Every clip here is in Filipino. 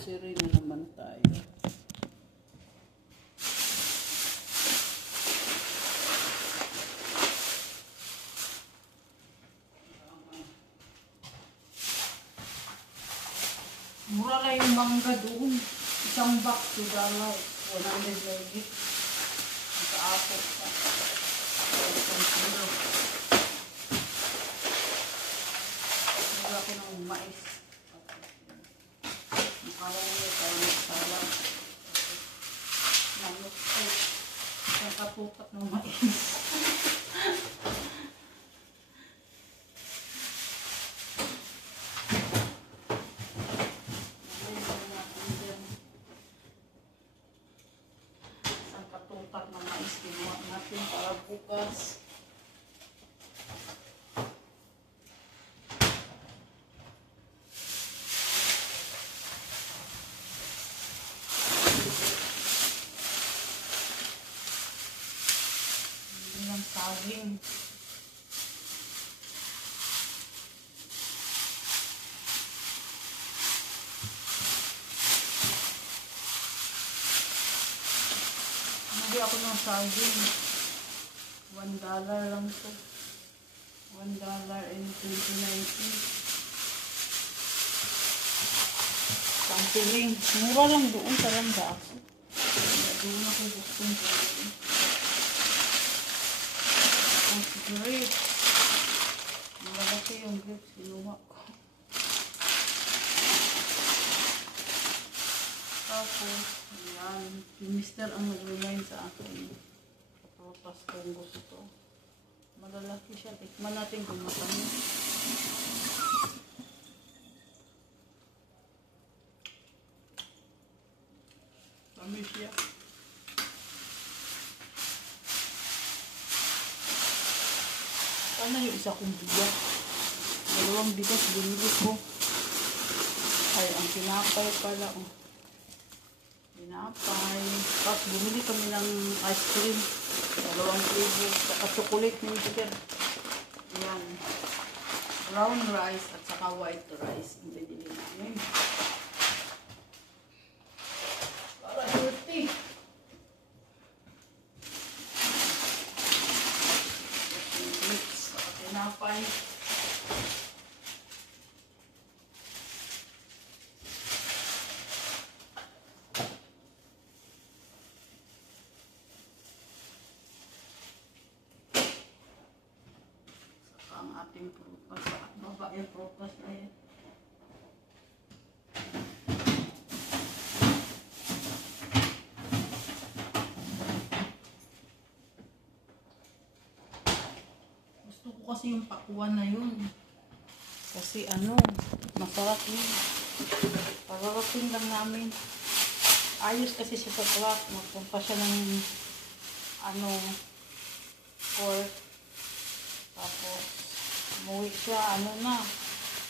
Grocery na naman tayo. Mura lang yung mangga doon. Isang box $2. 100 lagi. Sa apo pa. Mura ko ng mais. Makarang nyo tayo magsalang. Manok ay isang kapupat ng mais. Ginawa natin para bukas. Hindi lang saging. Hindi ako ng saging. $1 lang to. $1.20. Pangpiling. Mura lang doon sa Landaso. Doon ako gustong saging. Ang grapes. Malaki yung grapes. Sinuha ko. Tapos, ayan. Yung mister ang nag-remind sa akin. Prutas kung gusto. Malalaki siya. Tikman natin kung matamis. Tamis siya. Sana yung isa kong bigas. 2 bigas binili ko. Ay, ang tinapay pala. Tinapay. Tapos bumili kami ng ice cream. 2 flavor. Saka chocolate ni Mr. Ayan. Brown rice at saka white rice. Ang binili namin. Para healthy. Mix. Saka tinapay. Ang ating prutas. Baba yung prutas na yan. Gusto ko kasi yung pakuan na yun. Kasi masarap yun. Pararating lang namin. Ayos kasi siya sa truck. Magpumpa siya ng pork. Tapos umuwi siya,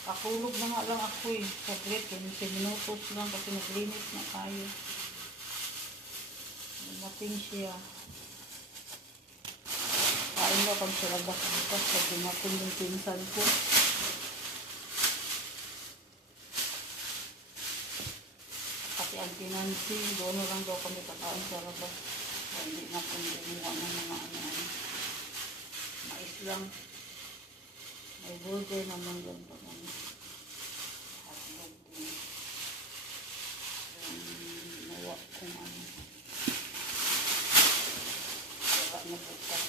kakulog na nga lang ako saglit, 15 minutos lang kasi naglinis na tayo. Dumating siya. Kain daw kami sa labas bukas pag dumating yung pinsan ko. Kasi ang pinansi, doon lang daw kami kakain sa labas. Hindi na kung gumawa ng mga mais lang. May burger naman doon pa naman. Hotdog din. Nawa kung wala na bukas.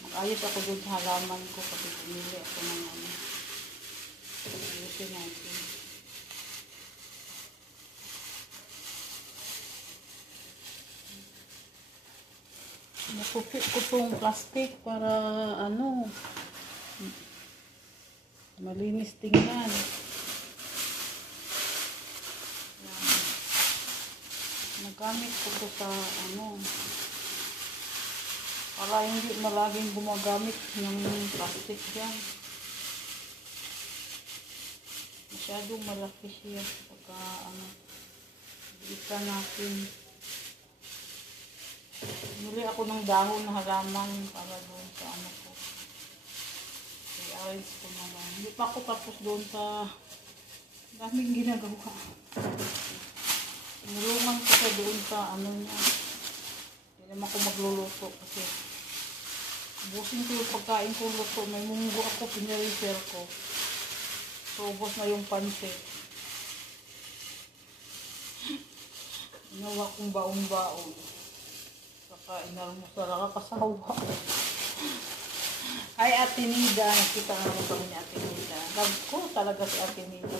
Mag-ayos ako doon sa halaman ko kasi pumili ako ng ayusin natin. Nakupit ko itong plastic para malinis tingnan. Nagamit ko ito sa para hindi malaging gumagamit ng plastic yan. Masyadong malaki siya. Pagka bilisan natin. Muli ako ng dahon na halaman para doon sa ko. I-arrange ko na lang. Hindi pa ako tapos doon sa Daming ginagawa. Tinulungan ko siya doon sa ano niya. Hindi naman ako magluluto kasi ubusin ko yung pagkain ko luto. May munggo ako, pinarifer ko. So, ubos na yung pansit. Ginawa kong baong-baong. Saka inalmusal, nakakasawa. Ay, Ate Nida. Nakita naman kami ni Ate Nida. Love ko talaga si Ate Nida.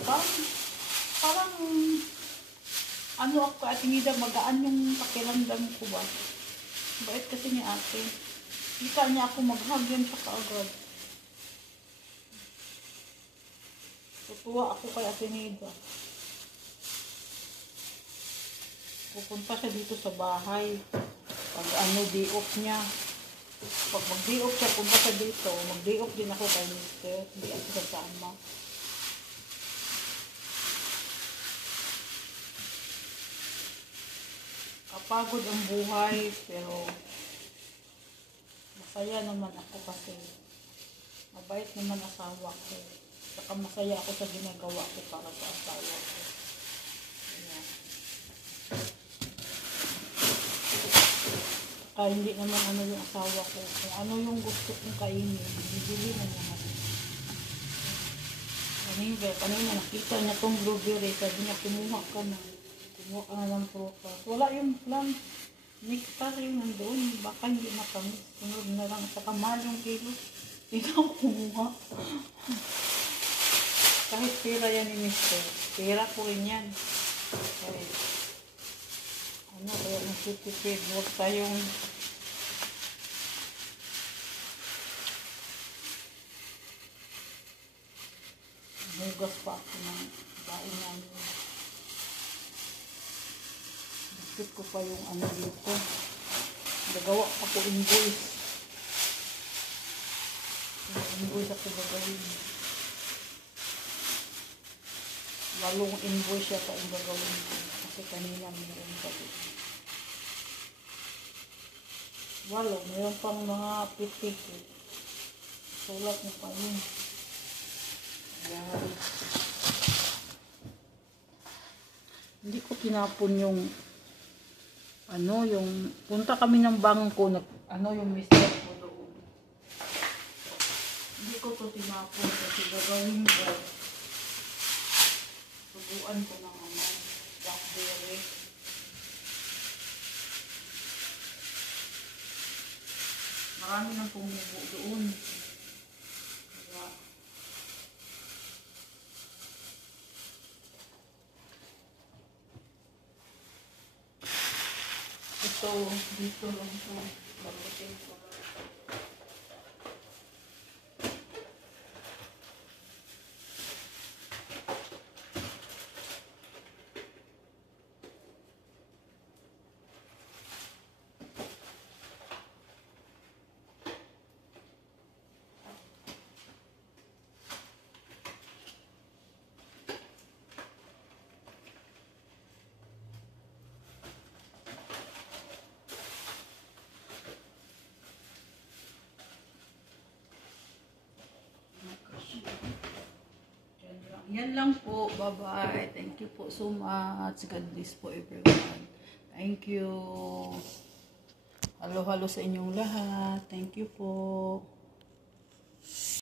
Parang ano ako kay Ate Nida, magaan yung pakiramdam ko ba. Bait kasi ni Ate. Kita niya ako mag-hug yan siya kaagad. Tutuwa ako kay Ate Nida. Pupunta siya dito sa bahay. Pag ano, day off niya. Pag mag-day off siya, punta siya dito. Mag-day off din ako kay Mister. Hindi ako kasama. Kapagod ang buhay, pero masaya naman ako kasi mabait naman asawa ko. Saka masaya ako sa ginagawa ko para sa asawa ko. Ayan. Saka hindi naman ano yung asawa ko. Kung ano yung gusto kong kainin, bibili na naman. Kanina nakita niya tong blueberry. Sabi niya, kumuha ka na. Kumuha ka na ng prutas. Wala yung plan. Nectar yung nandoon. Baka hindi na kami. Sunod na lang. Saka mahal yung kilo. Hindi ako kumuha. Kahit pera yan ni Mister. Pera ko rin yan. Kahit ano, kaya nagtitipid. Huwag tayong hugas pa ako ng baon namin. Bakit ko pa yung ano dito. Nagawa ako invoice. Invoice ako gagawin. Walong invoice siya pa yung gagawin ko. Kasi kanina mayroon pa dito. Walo, mayroon pang mga pitik-pitik. Sulat mo pa yun. Ayan. Hindi ko tinapon yung ano, yung punta kami ng bangko, ano yung mister ko doon. Hindi ko to tinapon kasi gagawin ko. Subuan ko ng ano, blackberry. Marami nang pumubo doon. Kaya, ito, dito lang ito. Bagutin ko. Yan lang po. Bye-bye. Thank you po so much. God bless po everyone. Thank you. Halo-halo sa inyong lahat. Thank you po.